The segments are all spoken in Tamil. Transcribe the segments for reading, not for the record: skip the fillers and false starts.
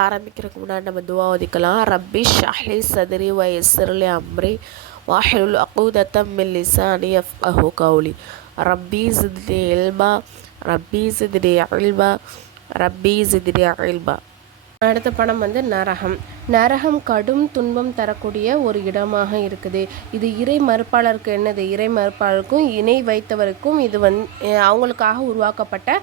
ஆரம்பிக்கிறதுக்கு முன்னாடி நம்ம துவா ஓதிக்கலாம். ரப்பி ஷ்ரஹ்லி சத்ரி வயஸ்ஸிர்லி அம்ரி வஹ்லுல் உக்தத்தம் மின் லிசானி யஃப்கஹு கௌலி. ரப்பி ஸித்னி இல்மா ரப்பி ஸித்னி இல்மா ரப்பி ஸித்னி இல்மா. அடுத்த படம் நரகம். நரகம் கடும் துன்பம் தரக்கூடிய ஒரு இடமாக இருக்குது. இது இறை மறுப்பாளருக்கு என்னது, இறை மறுப்பாளருக்கும் இணை வைத்தவருக்கும் இது அவங்களுக்காக உருவாக்கப்பட்ட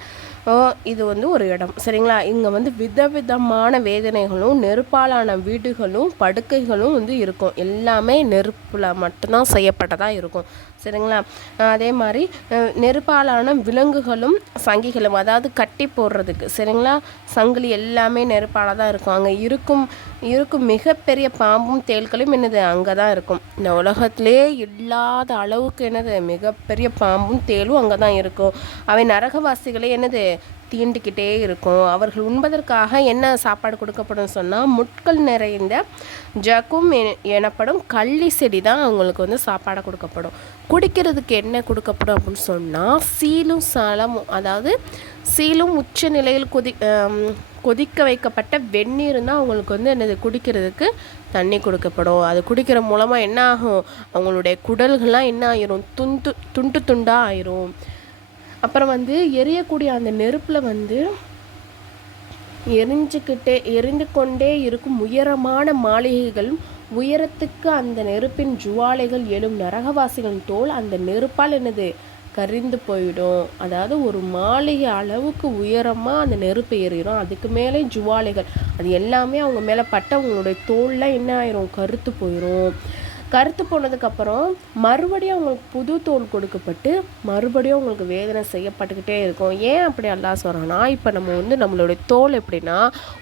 இது ஒரு இடம், சரிங்களா. இங்கே விதவிதமான வேதனைகளும் நெருப்பாலான வீடுகளும் படுக்கைகளும் இருக்கும். எல்லாமே நெருப்பில் மட்டும்தான் செய்யப்பட்டதாக இருக்கும், சரிங்களா. அதே மாதிரி நெருப்பாலான விலங்குகளும் சங்கிகளும், அதாவது கட்டி போடுறதுக்கு, சரிங்களா, சங்கிலி எல்லாமே நெருப்பால் தான் இருக்கும். அங்கே இருக்கும் மிகப்பெரிய பாம்பும் தேள்களும் அங்கே தான் இருக்கும். இந்த உலகத்திலே இல்லாத அளவுக்கு மிகப்பெரிய பாம்பும் தேளும் அங்கே தான் இருக்கும். அவை நரகவாசிகளே தீண்டிக்கிட்டே இருக்கும். அவர்கள் உண்பதற்காக என்ன சாப்பாடு கொடுக்கப்படும் சொன்னால், முட்கள் நிறைந்த ஜக்கும் எனப்படும் கள்ளி செடி தான் அவங்களுக்கு சாப்பாடை கொடுக்கப்படும். குடிக்கிறதுக்கு என்ன கொடுக்கப்படும் அப்படின்னு சொன்னால், சீலும் சலமும், அதாவது சீலும் உச்ச நிலையில் கொதிக்க வைக்கப்பட்ட வெந்நீர் தான் அவங்களுக்கு என்னது குடிக்கிறதுக்கு தண்ணி கொடுக்கப்படும். அது குடிக்கிற மூலமாக என்ன ஆகும், அவங்களுடைய குடல்கள்லாம் என்ன ஆயிரும், துண்டு துண்டாக ஆயிரும். அப்புறம் எரியக்கூடிய அந்த நெருப்பில் எரிந்து கொண்டே இருக்கும் உயரமான மாளிகைகளும் உயரத்துக்கு அந்த நெருப்பின் ஜுவாலைகள் எழும் நரகவாசிகளின் தோல் அந்த நெருப்பால் கரிந்து போயிடும். அதாவது ஒரு மாளிகை அளவுக்கு உயரமாக அந்த நெருப்பு ஏறிடும். அதுக்கு மேலே ஜுவாலைகள், அது எல்லாமே அவங்க மேலே பட்ட அவங்களுடைய தோல்லாம் என்ன ஆயிரும், கருத்து போயிடும். கருத்து போனதுக்கப்புறம் மறுபடியும் அவங்களுக்கு புது தோல் கொடுக்கப்பட்டு மறுபடியும் அவங்களுக்கு வேதனை செய்யப்பட்டுக்கிட்டே இருக்கும். ஏன் அப்படி எல்லாம் சொல்கிறோன்னா, இப்போ நம்ம நம்மளுடைய தோல் எப்படின்னா,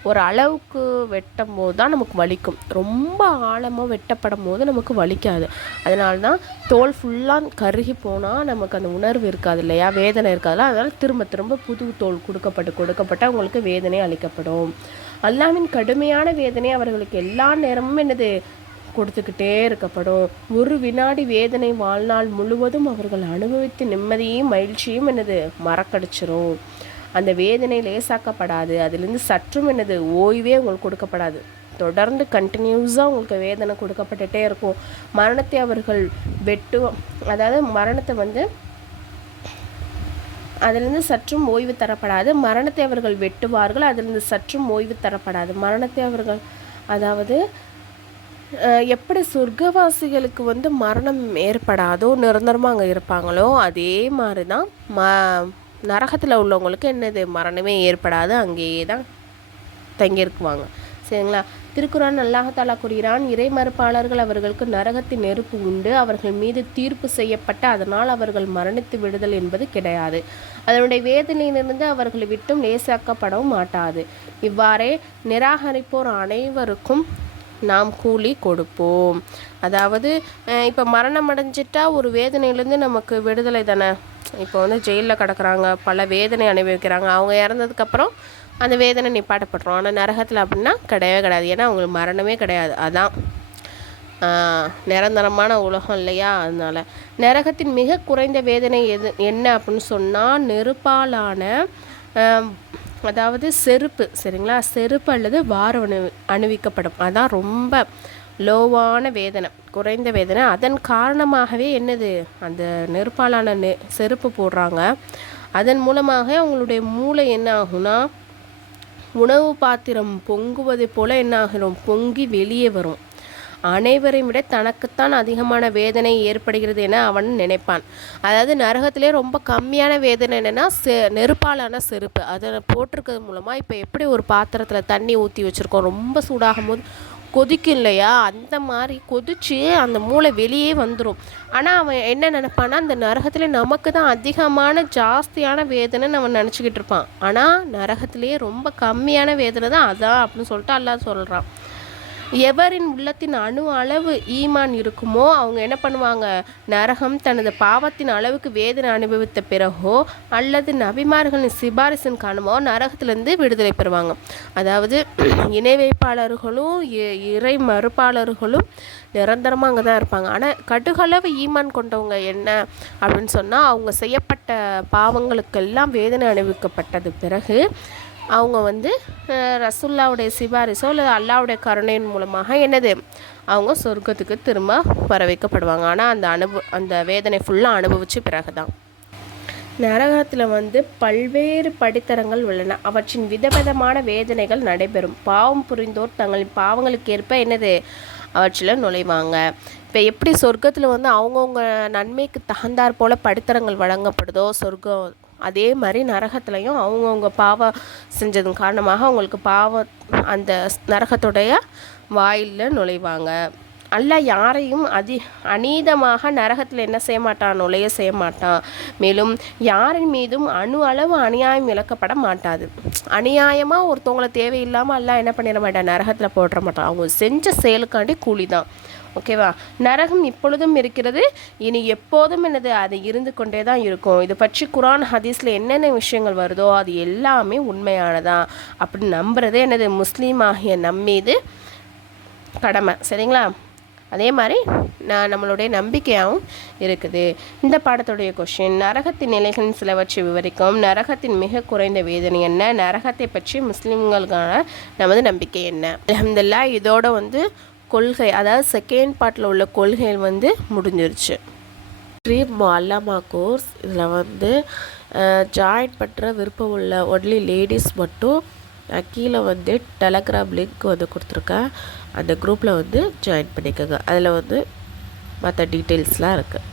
ஒரு அளவுக்கு வெட்டும் போது தான் நமக்கு வலிக்கும். ரொம்ப ஆழமாக வெட்டப்படும் போது நமக்கு வலிக்காது. அதனால தான் தோல் ஃபுல்லாக கருகி போனால் நமக்கு அந்த உணர்வு இருக்காது இல்லையா, வேதனை இருக்காதுல்ல. அதனால் திரும்ப திரும்ப புது தோல் கொடுக்கப்பட்டு அவங்களுக்கு வேதனை அளிக்கப்படும். அல்லாஹ்வின் கடுமையான வேதனை அவர்களுக்கு எல்லா நேரமும் கொடுத்துக்கிட்டே இருக்கப்படும். ஒரு வினாடி வேதனை வாழ்நாள் முழுவதும் அவர்கள் அனுபவித்து நிம்மதியும் மகிழ்ச்சியும் மறக்கடிச்சிரும். அந்த வேதனை லேசாக்கப்படாது. அதிலிருந்து சற்றும் ஓய்வே உங்களுக்கு கொடுக்கப்படாது. தொடர்ந்து கண்டினியூஸாக உங்களுக்கு வேதனை கொடுக்கப்பட்டுட்டே இருக்கும். மரணத்தை அவர்கள் அதாவது மரணத்தை அதிலிருந்து சற்றும் ஓய்வு தரப்படாது. மரணத்தை அவர்கள் வெட்டுவார்கள், அதிலிருந்து சற்றும் ஓய்வு தரப்படாது. மரணத்தை அவர்கள், அதாவது எப்படி சொர்க்கவாசிகளுக்கு மரணம் ஏற்படாதோ, நிரந்தரமாக அங்கே இருப்பாங்களோ, அதே மாதிரி தான் நரகத்தில் உள்ளவங்களுக்கு மரணமே ஏற்படாது, அங்கேயே தான் தங்கியிருக்குவாங்க, சரிங்களா. திருக்குரான் அல்லாஹ் தஆலா கூறுகிறான், இறை மறுப்பாளர்கள் அவர்களுக்கு நரகத்தின் நெருப்பு உண்டு. அவர்கள் மீது தீர்ப்பு செய்யப்பட்ட அதனால் அவர்கள் மரணித்து விடுதல் என்பது கிடையாது. அதனுடைய வேதனையிலிருந்து அவர்களை விட்டும் லேசாக்கப்படவும் மாட்டாது. இவ்வாறே நிராகரிப்போர் அனைவருக்கும் நாம் கூலி கொடுப்போம். அதாவது இப்போ மரணம் அடைஞ்சிட்டா ஒரு வேதனையிலேருந்து நமக்கு விடுதலை தானே. இப்போ ஜெயிலில் கிடக்குறாங்க, பல வேதனை அனுபவிக்கிறாங்க. அவங்க இறந்ததுக்கப்புறம் அந்த வேதனை நிப்பாட்டப்படுறோம். ஆனால் நரகத்தில் அப்படின்னா கிடையவே கிடையாது. ஏன்னா அவங்களுக்கு மரணமே கிடையாது. அதான் நிரந்தரமான உலகம் இல்லையா. அதனால் நரகத்தின் மிக குறைந்த வேதனை என்ன அப்படின்னு சொன்னால், நெருப்பாலான அதாவது செருப்பு, சரிங்களா, செருப்பு அல்லது வாரம் அணிவிக்கப்படும். அதான் ரொம்ப லோவான வேதனை, குறைந்த வேதனை. அதன் காரணமாகவே அந்த நெருப்பாலான செருப்பு போடுறாங்க. அதன் மூலமாக அவங்களுடைய மூளை என்ன ஆகும்னா, உணவு பாத்திரம் பொங்குவதை போல் என்ன ஆகிரும், பொங்கி வெளியே வரும். அனைவரையும் விட தனக்குத்தான் அதிகமான வேதனை ஏற்படுகிறது என அவன் நினைப்பான். அதாவது நரகத்திலே ரொம்ப கம்மியான வேதனை என்னென்னா நெருப்பாலான செருப்பு. அதை போட்டிருக்கிறது மூலமாக இப்போ எப்படி ஒரு பாத்திரத்தில் தண்ணி ஊற்றி வச்சுருக்கோம், ரொம்ப சூடாகும் போது கொதிக்கும் இல்லையா, அந்த மாதிரி கொதித்து அந்த மூளை வெளியே வந்துடும். ஆனால் அவன் என்ன நினைப்பான்னா, அந்த நரகத்திலே நமக்கு தான் அதிகமான ஜாஸ்தியான வேதனைன்னு அவன் நினச்சிக்கிட்டு இருப்பான். ஆனால் நரகத்திலேயே ரொம்ப கம்மியான வேதனை தான் அதான் அப்படின்னு சொல்லிட்டு அல்லாஹ் சொல்கிறான். எவரின் உள்ளத்தின் அணு அளவு ஈமான் இருக்குமோ அவங்க என்ன பண்ணுவாங்க, நரகம் தனது பாவத்தின் அளவுக்கு வேதனை அனுபவித்த பிறகோ அல்லது நபிமார்களின் சிபாரிசின் காணுமோ நரகத்திலேருந்து விடுதலை பெறுவாங்க. அதாவது இணை வைப்பாளர்களும் இறை மறுப்பாளர்களும் நிரந்தரமாக அங்கே தான் இருப்பாங்க. ஆனால் கடுகளவு ஈமான் கொண்டவங்க என்ன அப்படின்னு சொன்னால், அவங்க செய்யப்பட்ட பாவங்களுக்கெல்லாம் வேதனை அனுபவிக்கப்பட்டது பிறகு அவங்க வந்து ரசுல்லாவுடைய சிபாரிசோ இல்லை அல்லாவுடைய கருணையின் மூலமாக என்னது அவங்க சொர்க்கத்துக்கு திரும்ப வர வைக்கப்படுவாங்க. ஆனால் அந்த வேதனை ஃபுல்லாக அனுபவித்த பிறகு தான். நரகத்தில் வந்து பல்வேறு படித்தரங்கள் உள்ளன. அவற்றின் விதவிதமான வேதனைகள் நடைபெறும். பாவம் புரிந்தோர் தங்களின் பாவங்களுக்கு ஏற்ப என்னது அவற்றில் நுழைவாங்க. இப்போ எப்படி சொர்க்கத்தில் வந்து அவங்கவுங்க நன்மைக்கு தகுந்தாற் போல் படித்தரங்கள் வழங்கப்படுதோ சொர்க்கம், அதே மாதிரி நரகத்துலேயும் அவங்கவுங்க பாவம் செஞ்சதன் காரணமாக அவங்களுக்கு அந்த நரகத்துடைய வாயிலில் நுழைவாங்க. அல்லாஹ் யாரையும் அநீதமாக நரகத்தில் என்ன செய்ய மாட்டான், நுழைய செய்ய மாட்டான். மேலும் யாரின் மீதும் அணு அளவு அநியாயம் இழக்கப்பட மாட்டாது. அநியாயமாக ஒருத்தவங்களை தேவையில்லாமல் அல்லாஹ் என்ன பண்ணிட மாட்டான், நரகத்தில் போட மாட்டான். அவங்க செஞ்ச செயலுக்காண்டி கூலி தான். ஓகேவா? நரகம் இப்பொழுதும் இருக்கிறது, இனி எப்போதும் என்னது அது இருந்து கொண்டே தான் இருக்கும். இது பற்றி குரான் ஹதீஸில் என்னென்ன விஷயங்கள் வருதோ அது எல்லாமே உண்மையானதான் அப்படி நம்புறதே என்னது முஸ்லீம் ஆகிய நம்மீது கடமை. சரிங்களா? அதே மாதிரி நம்மளுடைய நம்பிக்கையாகவும் இருக்குது. இந்த பாடத்துடைய கொஷின், நரகத்தின் நிலைகளின் சிலவற்றை விவரிக்கும். நரகத்தின் மிக குறைந்த வேதனை என்ன? நரகத்தை பற்றி முஸ்லீம்களுக்கான நமது நம்பிக்கை என்ன? அல்ஹம்துலில்லாஹ். இதோட வந்து கொள்கை, அதாவது செகண்ட் பார்ட்டில் உள்ள கொள்கைகள் வந்து முடிஞ்சிருச்சு. ட்ரீம் முஅல்லமா கோர்ஸ், இதில் வந்து ஜாயின் பண்ணுற விருப்பம் உள்ள ஒன்லி லேடிஸ் மட்டும் கீழே வந்து டெலகிராம் லிங்க் வந்து கொடுத்துருக்கேன். அந்த குரூப்பில் வந்து ஜாயின் பண்ணிக்கோங்க. அதில் வந்து மற்ற டீட்டெயில்ஸ்லாம் இருக்குது.